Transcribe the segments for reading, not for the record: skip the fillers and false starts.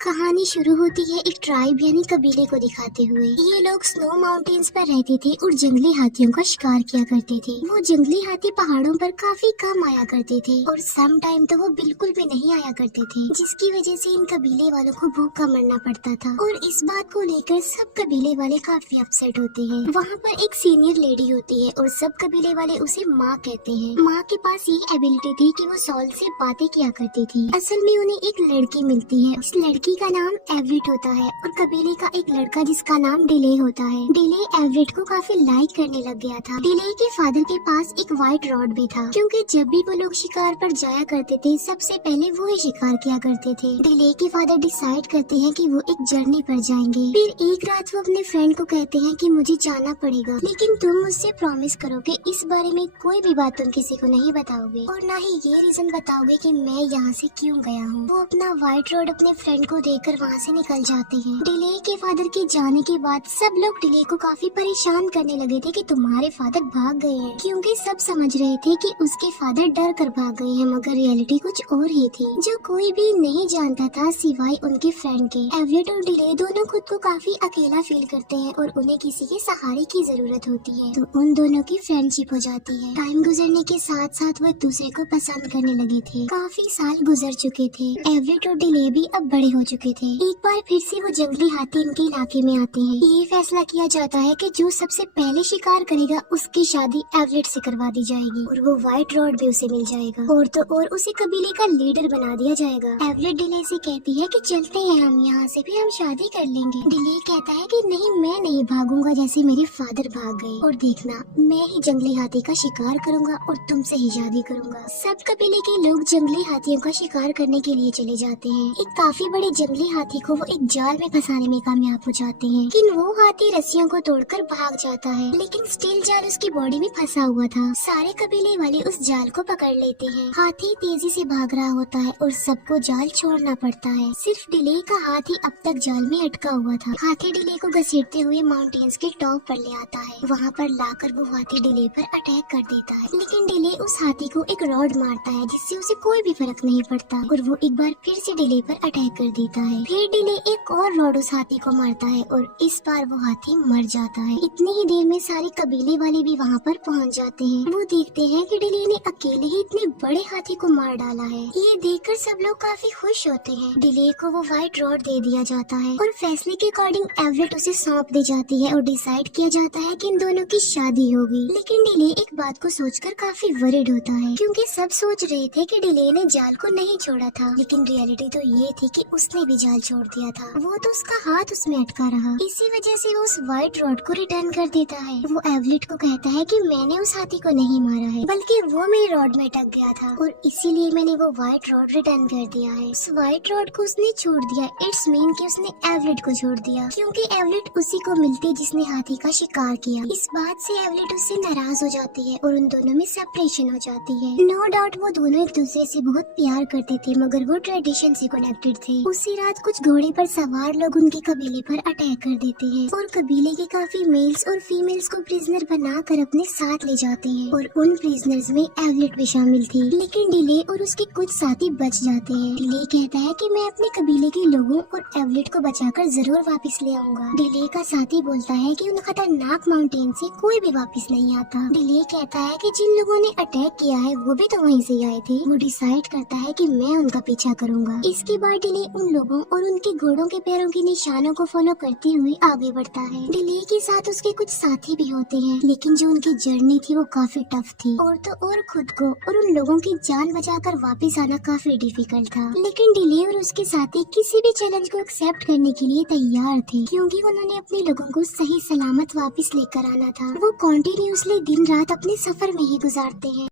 कहानी शुरू होती है एक ट्राइब यानी कबीले को दिखाते हुए। ये लोग स्नो माउंटेन्स पर रहते थे और जंगली हाथियों का शिकार किया करते थे। वो जंगली हाथी पहाड़ों पर काफी कम आया करते थे और सम टाइम तो वो बिल्कुल भी नहीं आया करते थे, जिसकी वजह से इन कबीले वालों को भूखा मरना पड़ता था। और इस बात को लेकर सब कबीले वाले काफी अपसेट होते हैं। वहाँ पर एक सीनियर लेडी होती है और सब कबीले वाले उसे माँ कहते हैं। माँ के पास ये एबिलिटी थी कि वो सॉल से बातें किया करती थी। असल में उन्हें एक लड़की मिलती है। उस लड़की का नाम एवरेट होता है और कबीले का एक लड़का जिसका नाम डिले होता है। डिले एवरेट को काफी लाइक करने लग गया था। डिले के फादर के पास एक व्हाइट रॉड भी था, क्योंकि जब भी वो लोग शिकार पर जाया करते थे सबसे पहले वो ही शिकार किया करते थे। डिले के फादर डिसाइड करते हैं कि वो एक जर्नी पर जाएंगे। फिर एक रात वो अपने फ्रेंड को कहते हैं कि मुझे जाना पड़ेगा, लेकिन तुम मुझसे प्रॉमिस करो कि इस बारे में कोई भी बात तुम किसी को नहीं बताओगे और ना ही ये रीजन बताओगे कि मैं यहाँ से क्यों गया हूँ। वो अपना व्हाइट रॉड अपने फ्रेंड को देकर वहाँ से निकल जाते हैं। डिले के फादर के जाने के बाद सब लोग डिले को काफी परेशान करने लगे थे कि तुम्हारे फादर भाग गए हैं, क्योंकि सब समझ रहे थे कि उसके फादर डर कर भाग गए हैं, मगर रियलिटी कुछ और ही थी जो कोई भी नहीं जानता था सिवाय उनके फ्रेंड के। एवरेट और डिले दोनों खुद को काफी अकेला फील करते हैं और उन्हें किसी के सहारे की जरूरत होती है, तो उन दोनों की फ्रेंडशिप हो जाती है। टाइम गुजरने के साथ साथ वो एक दूसरे को पसंद करने लगे थे। काफी साल गुजर चुके थे। एवरेट और डिले भी अब बड़े हो चुके थे। एक बार फिर से वो जंगली हाथी इनके इलाके में आते हैं। ये फैसला किया जाता है कि जो सबसे पहले शिकार करेगा उसकी शादी एवरेट से करवा दी जाएगी और वो व्हाइट रॉड भी उसे मिल जाएगा। और तो और उसे कबीले का लीडर बना दिया जाएगा। एवरेट डिले से कहती है कि चलते हैं हम यहाँ से, फिर हम शादी कर लेंगे। डिले कहता है कि नहीं, मैं नहीं भागूंगा जैसे मेरे फादर भाग गए, और देखना मैं ही जंगली हाथी का शिकार करूंगा और तुमसे ही शादी करूंगा। सब कबीले के लोग जंगली हाथियों का शिकार करने के लिए चले जाते हैं। एक काफी बड़े जंगली हाथी को वो एक जाल में फंसाने में कामयाब हो जाते हैं, लेकिन वो हाथी रस्सियों को तोड़कर भाग जाता है, लेकिन स्टील जाल उसकी बॉडी में फंसा हुआ था। सारे कबीले वाले उस जाल को पकड़ लेते हैं। हाथी तेजी से भाग रहा होता है और सबको जाल छोड़ना पड़ता है। सिर्फ डिले का हाथ ही अब तक जाल में अटका हुआ था। हाथी डिले को घसीटते हुए माउंटेन्स के टॉप पर ले आता है। वहाँ पर लाकर वो हाथी डिले पर अटैक कर देता है, लेकिन डिले उस हाथी को एक रॉड मारता है जिससे उसे कोई भी फर्क नहीं पड़ता और वो एक बार फिर से डिले पर अटैक कर देता है। फिर डिले एक और रॉड उस हाथी को मारता है और इस बार वो हाथी मर जाता है। इतनी ही देर में सारे कबीले वाले भी वहाँ पर पहुँच जाते हैं। वो देखते हैं कि डिले ने अकेले ही इतने बड़े हाथी को मार डाला है। ये देखकर सब लोग काफी खुश होते हैं। डिले को वो व्हाइट रॉड दे दिया जाता है और फैसले के अकॉर्डिंग एवरेट उसे सौंप दी जाती है और डिसाइड किया जाता है कि इन दोनों की शादी होगी। लेकिन डिले एक बात को सोचकर काफी वरिड होता है, क्योंकि सब सोच रहे थे कि डिले ने जाल को नहीं छोड़ा था, लेकिन रियलिटी तो ये थी कि उसने भी जाल छोड़ दिया था। वो तो उसका हाथ उसमें अटका रहा। इसी वजह से वो उस व्हाइट रॉड को रिटर्न कर देता है। वो एवरेट को कहता है कि मैंने उस हाथी को नहीं मारा है, बल्कि वो मेरी रॉड में अटक गया था और इसीलिए मैंने वो व्हाइट रॉड रिटर्न कर दिया है। उस व्हाइट रॉड को उसने छोड़ दिया, इट्स मीन कि उसने एवरेट को छोड़ दिया, क्योंकि एवरेट उसी को मिलती जिसने हाथी का शिकार किया। इस बात से एवरेट उससे नाराज हो जाती है और उन दोनों में सेपरेशन हो जाती है। नो डाउट वो दोनों एक दूसरे से बहुत प्यार करते थे, मगर वो ट्रेडिशन से कनेक्टेड थे। उसी रात कुछ घोड़े पर सवार लोग उनके कबीले पर अटैक कर देते हैं और कबीले के काफी मेल्स और फीमेल्स को प्रिजनर बनाकर अपने साथ ले जाते हैं और उन प्रिजनर्स में एवरेट भी शामिल थी। लेकिन डिले और उसके कुछ साथी बच जाते हैं। डिले कहता है कि मैं अपने कबीले के लोगों और एवरेट को बचाकर जरूर वापस ले आऊंगा। डिले का साथी बोलता है कि उन खतरनाक माउंटेन से कोई भी वापस नहीं आता। डिले कहता है कि जिन लोगों ने अटैक किया है वो भी तो वहीं से आए थे। वो डिसाइड करता है कि मैं उनका पीछा करूंगा। इसके बाद डिले उन लोगों और उनके घोड़ों के पैरों के निशानों को फॉलो करते हुए आगे बढ़ता है। डिले के साथ उसके कुछ साथी भी होते हैं, लेकिन जो उनकी जर्नी थी वो काफी टफ थी और तो और खुद को और उन लोगों की जान बचाकर वापस आना काफी डिफिकल्ट था। लेकिन डिले और उसके साथी किसी भी चैलेंज को एक्सेप्ट करने के लिए तैयार थे, क्योंकि उन्होंने अपने लोगों को सही सलामत वापस लेकर आना था। वो कॉन्टिन्यूसली दिन रात अपने सफर में ही गुजारते हैं।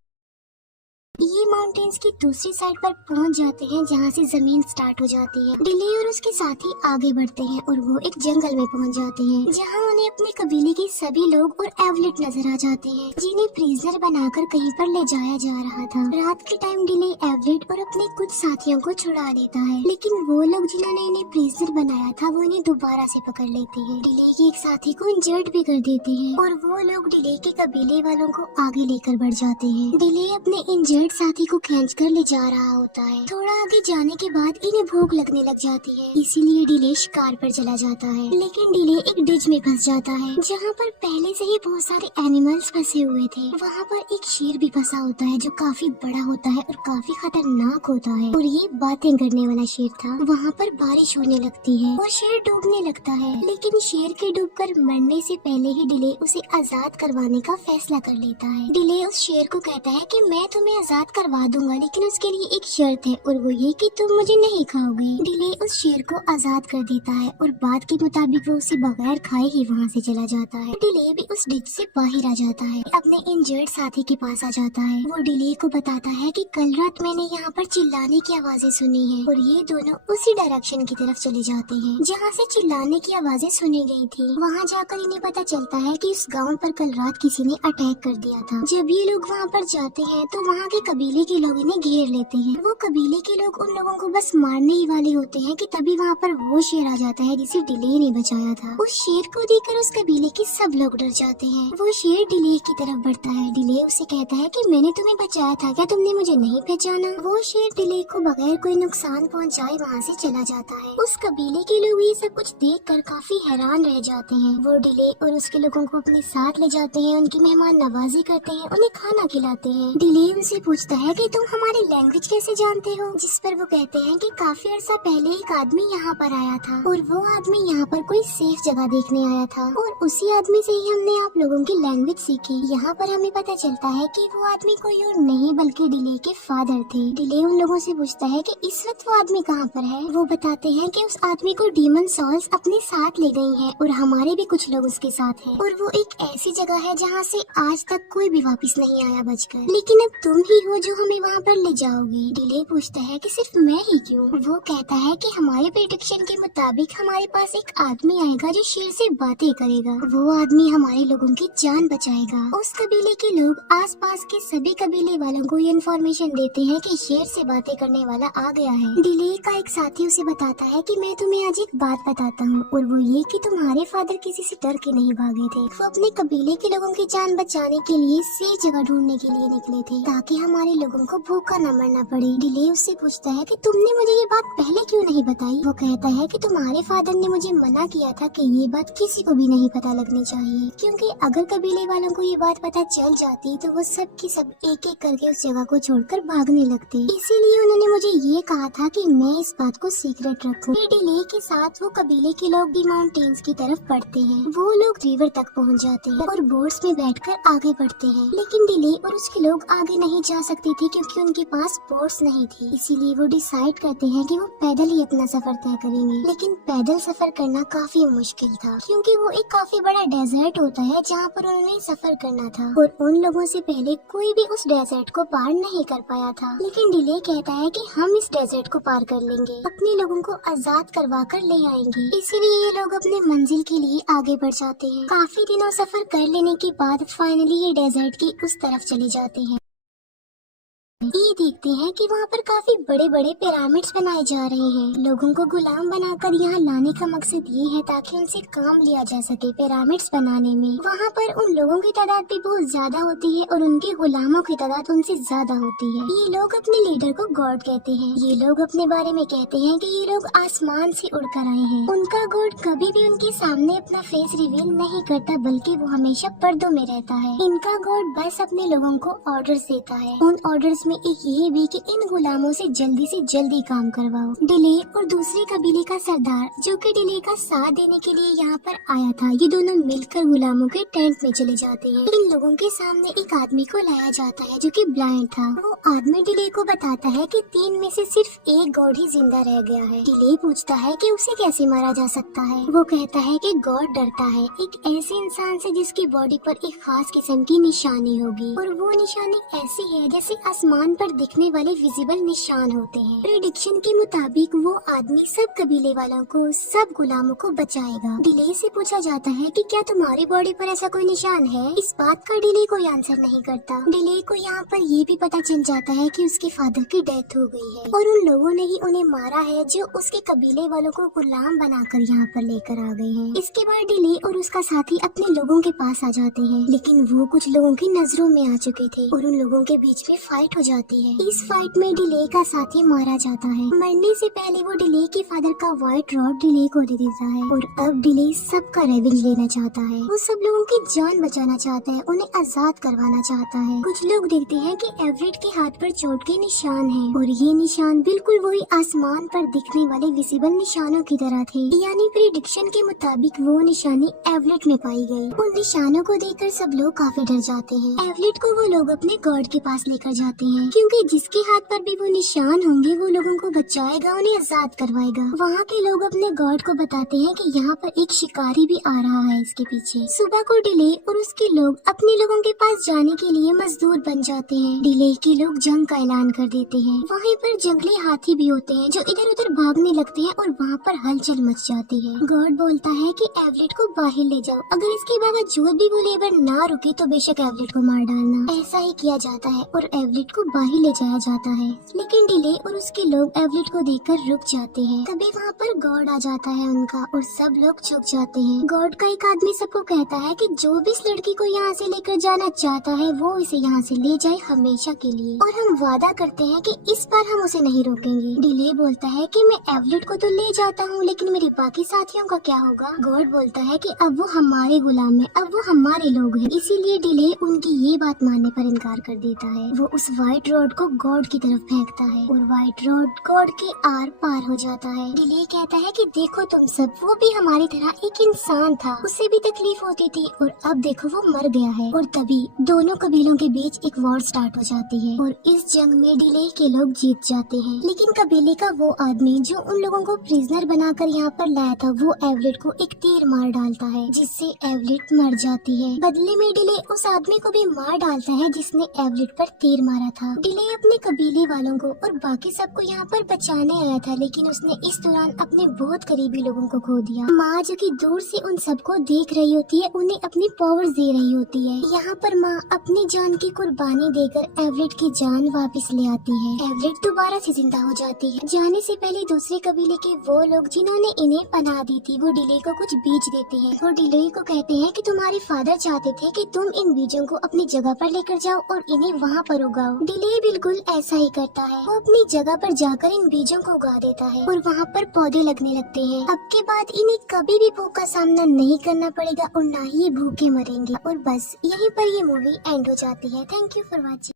ये माउंटेन्स की दूसरी साइड पर पहुंच जाते हैं जहाँ से जमीन स्टार्ट हो जाती है। डिले और उसके साथी आगे बढ़ते हैं और वो एक जंगल में पहुंच जाते हैं, जहाँ उन्हें अपने कबीले के सभी लोग और एवलेट नजर आ जाते हैं, जिन्हें प्रिजनर बनाकर कहीं पर ले जाया जा रहा था। रात के टाइम डिले एवलेट और अपने कुछ साथियों को छुड़ा देता है, लेकिन वो लोग जिन्होंने इन्हें प्रिजनर बनाया था वो इन्हें दोबारा से पकड़ लेते हैं। डिले के एक साथी को इंजर्ड भी कर देते हैं और वो लोग डिले के कबीले वालों को आगे लेकर बढ़ जाते हैं। डिले अपने इंजर्ड इंजर्ड साथी को खींचकर ले जा रहा होता है। थोड़ा आगे जाने के बाद इन्हें भूख लगने लग जाती है, इसीलिए डिले शिकार पर चला जाता है। लेकिन डिले एक डिच में फंस जाता है जहाँ पर पहले से ही बहुत सारे एनिमल्स फंसे हुए थे। वहाँ पर एक शेर भी फंसा होता है जो काफी बड़ा होता है और काफी खतरनाक होता है, और ये बातें करने वाला शेर था। वहाँ पर बारिश होने लगती है और शेर डूबने लगता है, लेकिन शेर के डूबकर मरने से पहले ही डिले उसे आजाद करवाने का फैसला कर लेता है। डिले उस शेर को कहता है कि मैं तुम्हें आजाद करवा दूंगा, लेकिन उसके लिए एक शर्त है और वो ये कि तुम मुझे नहीं खाओगे। डिले उस शेर को आजाद कर देता है और बात के मुताबिक वो उसे बगैर खाए ही वहाँ से चला जाता है। डिले भी उस डिच से बाहर आ जाता है, अपने इंजर्ड साथी के पास आ जाता है। वो डिले को बताता है कि कल रात मैंने यहाँ पर चिल्लाने की आवाजें सुनी है, और ये दोनों उसी डायरेक्शन की तरफ चले जाते हैं जहाँ से चिल्लाने की आवाजें सुनी गई थी। वहाँ जाकर इन्हें पता चलता है कि इस गांव पर कल रात किसी ने अटैक कर दिया था। जब ये लोग वहाँ पर जाते हैं तो वहाँ के कबीले के लोग इन्हें घेर लेते हैं। वो कबीले के लोग उन लोगों को बस मारने ही वाले होते हैं कि तभी वहाँ पर वो शेर आ जाता है जिसे डिले ने बचाया था। उस शेर को देखकर उस कबीले के सब लोग डर जाते हैं। वो शेर डिले की तरफ बढ़ता है। डिले उससे कहता है कि मैंने तुम्हें बचाया था, क्या तुमने मुझे नहीं पहचाना? वो शेर डिले को बगैर कोई नुकसान पहुँचाए वहाँ से चला जाता है। उस कबीले के लोग ये सब कुछ देखकर काफी हैरान रह जाते हैं। वो डिले और उसके लोगों को अपने साथ ले जाते हैं, उनकी मेहमान नवाजी करते हैं, उन्हें खाना खिलाते हैं। डिले उनसे पूछता है कि तुम हमारी लैंग्वेज कैसे जानते हो? जिस पर वो कहते हैं कि काफी अर्सा पहले एक आदमी यहाँ पर आया था और वो आदमी यहाँ पर कोई सेफ जगह देखने आया था, और उसी आदमी से ही हमने आप लोगों की लैंग्वेज सीखी। यहाँ पर हमें पता चलता है कि वो आदमी कोई और नहीं बल्कि डिले के फादर थे। डिले उन लोगों से पूछता है कि इस वक्त वो आदमी कहाँ पर है। वो बताते हैं कि उस आदमी को डीमन सॉल्स अपने साथ ले गई हैं और हमारे भी कुछ लोग उसके साथ हैं, और वो एक ऐसी जगह है जहाँ से आज तक कोई भी वापस नहीं आया बचकर। लेकिन अब तुम ही हो जो हमें वहाँ पर ले जाओगे। डिले पूछता है कि सिर्फ मैं ही क्यों? वो कहता है कि हमारे प्रेडिक्शन के मुताबिक हमारे पास एक आदमी आएगा जो शेर से बातें करेगा। वो आदमी हमारे लोगों की जान बचाएगा। उस कबीले के लोग आसपास के सभी कबीले वालों को ये इन्फॉर्मेशन देते हैं कि शेर से बातें करने वाला आ गया है। डिले का एक साथी उसे बताता है कि मैं तुम्हें आज एक बात बताता हूँ, और वो ये कि तुम्हारे फादर किसी से डर के नहीं भागे थे। वो अपने कबीले के लोगों की जान बचाने के लिए सेफ जगह ढूंढने के लिए निकले थे ताकि हमारे लोगों को भूखा न मरना पड़े। डिले उससे पूछता है कि तुमने मुझे ये बात पहले क्यों नहीं बताई? वो कहता है कि तुम्हारे फादर ने मुझे मना किया था कि ये बात किसी को भी नहीं पता लगनी चाहिए, क्योंकि अगर कबीले वालों को ये बात पता चल जाती तो वो सब की सब एक एक करके उस जगह को छोड़कर भागने लगते। इसीलिए उन्होंने मुझे ये कहा था कि मैं इस बात को सीक्रेट रखूं। डिले के साथ वो कबीले के लोग भी माउंटेन्स की तरफ बढ़ते हैं। वो लोग रिवर तक पहुंच जाते हैं और बोट्स में बैठकर आगे बढ़ते हैं, लेकिन डिले और उसके लोग आगे नहीं जा सकते थे क्योंकि उनके पास बोट्स नहीं थी। इसीलिए वो डिसाइड करते हैं कि वो पैदल ही अपना सफर तय करेंगे। लेकिन पैदल सफर करना काफी मुश्किल था क्योंकि वो एक काफी बड़ा डेजर्ट होता है जहाँ पर उन्होंने सफर करना था, और उन लोगों से पहले कोई भी उस डेजर्ट को पार नहीं कर पाया था। लेकिन डिले कहता है कि हम इस डेजर्ट को पार कर लेंगे, अपने लोगों को आजाद करवा कर ले आएंगे। इसीलिए ये लोग अपने मंजिल के लिए आगे बढ़ जाते हैं। काफी दिनों सफर कर लेने के बाद फाइनली ये डेजर्ट की उस तरफ चले जाते हैं। ये देखते हैं कि वहाँ पर काफी बड़े बड़े पिरामिड्स बनाए जा रहे हैं। लोगों को गुलाम बनाकर यहाँ लाने का मकसद ये है ताकि उनसे काम लिया जा सके पिरामिड्स बनाने में। वहाँ पर उन लोगों की तादाद भी बहुत ज्यादा होती है और उनके गुलामों की तादाद उनसे ज्यादा होती है। ये लोग अपने लीडर को गॉड कहते हैं। ये लोग अपने बारे में कहते हैं कि ये लोग आसमान से उड़कर आए हैं। उनका गॉड कभी भी उनके सामने अपना फेस रिवील नहीं करता, बल्कि वो हमेशा पर्दों में रहता है। इनका गॉड बस अपने लोगों को ऑर्डर्स देता है। उन ऑर्डर्स में एक ये भी कि इन गुलामों से जल्दी काम करवाओ। डिले और दूसरे कबीले का सरदार जो कि डिले का साथ देने के लिए यहाँ पर आया था, ये दोनों मिलकर गुलामों के टेंट में चले जाते हैं। इन लोगों के सामने एक आदमी को लाया जाता है जो कि ब्लाइंड था। वो आदमी डिले को बताता है कि 3 में से सिर्फ एक गॉड ही जिंदा रह गया है। डिले पूछता है कि उसे कैसे मारा जा सकता है। वो कहता है कि गॉड डरता है एक ऐसे इंसान से जिसकी बॉडी पर एक खास किस्म की निशानी होगी, और वो निशानी ऐसी है जैसे आसमान पर दिखने वाले विजिबल निशान होते हैं। प्रेडिक्शन के मुताबिक वो आदमी सब कबीले वालों को, सब गुलामों को बचाएगा। डिले से पूछा जाता है कि क्या तुम्हारी बॉडी पर ऐसा कोई निशान है? इस बात का डिले कोई आंसर नहीं करता। डिले को यहाँ पर ये भी पता चल जाता है कि उसके फादर की डेथ हो गई है और उन लोगों ने ही उन्हें मारा है जो उसके कबीले वालों को गुलाम बनाकर यहाँ पर लेकर आ गए हैं। इसके बाद डिले और उसका साथी अपने लोगों के पास आ जाते हैं, लेकिन वो कुछ लोगों की नजरों में आ चुके थे और उन लोगों के बीच में फाइट हो जाती है। इस फाइट में डिले का साथी मारा जाता है। मरने से पहले वो डिले के फादर का व्हाइट रॉड डिले को दे देता है और अब डिले सबका रेवेंज लेना चाहता है। वो सब लोगों की जान बचाना चाहता है, उन्हें आजाद करवाना चाहता है। कुछ लोग देखते हैं कि एवरेट के हाथ पर चोट के निशान हैं और ये निशान बिल्कुल वही आसमान पर दिखने वाले विजिबल निशानों की तरह थे, यानी प्रिडिक्शन के मुताबिक वो निशानी एवरेट में पाई गई। उन निशानों को देखकर सब लोग काफी डर जाते हैं। एवरेट को वो लोग अपने गॉड के पास लेकर जाते हैं, क्योंकि जिसके हाथ पर भी वो निशान होंगे वो लोगों को बचाएगा, उन्हें आजाद करवाएगा। वहाँ के लोग अपने गॉड को बताते हैं कि यहाँ पर एक शिकारी भी आ रहा है इसके पीछे। सुबह को डिले और उसके लोग अपने लोगों के पास जाने के लिए मजदूर बन जाते हैं। डिले के लोग जंग का ऐलान कर देते हैं। वहीं पर जंगली हाथी भी होते हैं जो इधर उधर भागने लगते हैं और वहाँ पर हलचल मच जाती है। गॉड बोलता है कि एवरेट को बाहर ले जाओ, अगर इसके बावजूद भी वो लेबर ना रुके तो बेशक एवरेट को मार डालना। ऐसा ही किया जाता है और एवरेट को बाहर ले जाया जाता है, लेकिन डिले और उसके लोग एवरेट को देखकर रुक जाते हैं। तभी वहाँ पर गॉड आ जाता है उनका और सब लोग झुक जाते हैं। गॉड का एक आदमी सबको कहता है कि जो भी इस लड़की को यहाँ से लेकर जाना चाहता है वो इसे यहाँ से ले जाए हमेशा के लिए, और हम वादा करते हैं कि इस बार हम उसे नहीं रोकेंगे। डिले बोलता है कि मैं एवरेट को तो ले जाता हूँ, लेकिन मेरे बाकी साथियों का क्या होगा? गॉड बोलता है कि अब वो हमारे गुलाम है, अब वो हमारे लोग हैं। इसीलिए डिले उनकी ये बात मानने पर इनकार कर देता है। वो उस व्हाइट रोड को गॉड की तरफ फेंकता है और व्हाइट रोड गॉड के आर पार हो जाता है। डिले कहता है कि देखो तुम सब, वो भी हमारी तरह एक इंसान था, उसे भी तकलीफ होती थी और अब देखो वो मर गया है। और तभी दोनों कबीलों के बीच एक वॉर स्टार्ट हो जाती है और इस जंग में डिले के लोग जीत जाते हैं। लेकिन कबीले का वो आदमी जो उन लोगों को प्रिजनर बनाकर यहाँ पर लाया था वो एवरेट को एक तीर मार डालता है, जिससे एवरेट मर जाती है। बदले में डिले उस आदमी को भी मार डालता है जिसने एवरेट पर तीर मारा था। डिले अपने कबीले वालों को और बाकी सबको यहाँ पर बचाने आया था, लेकिन उसने इस दौरान अपने बहुत करीबी लोगों को खो दिया। माँ जो कि दूर से उन सबको देख रही होती है, उन्हें अपनी पावर्स दे रही होती है। यहाँ पर माँ अपनी जान की कुर्बानी देकर एवरेट की जान वापस ले आती है। एवरेट दोबारा से जिंदा हो जाती है। जाने से पहले दूसरे कबीले के वो लोग जिन्होंने इन्हें पनाह दी थी वो डिले को कुछ बीज देते हैं और डिले को कहते हैं कि तुम्हारे फादर चाहते थे कि तुम इन बीजों को अपनी जगह पर लेकर जाओ और इन्हें वहाँ पर उगाओ। डिले बिल्कुल ऐसा ही करता है। वो अपनी जगह पर जाकर इन बीजों को उगा देता है और वहाँ पर पौधे लगने लगते हैं। अब के बाद इन्हें कभी भी भूख का सामना नहीं करना पड़ेगा और न ही ये भूखे मरेंगे। और बस यहीं पर ये मूवी एंड हो जाती है। Thank you for watching.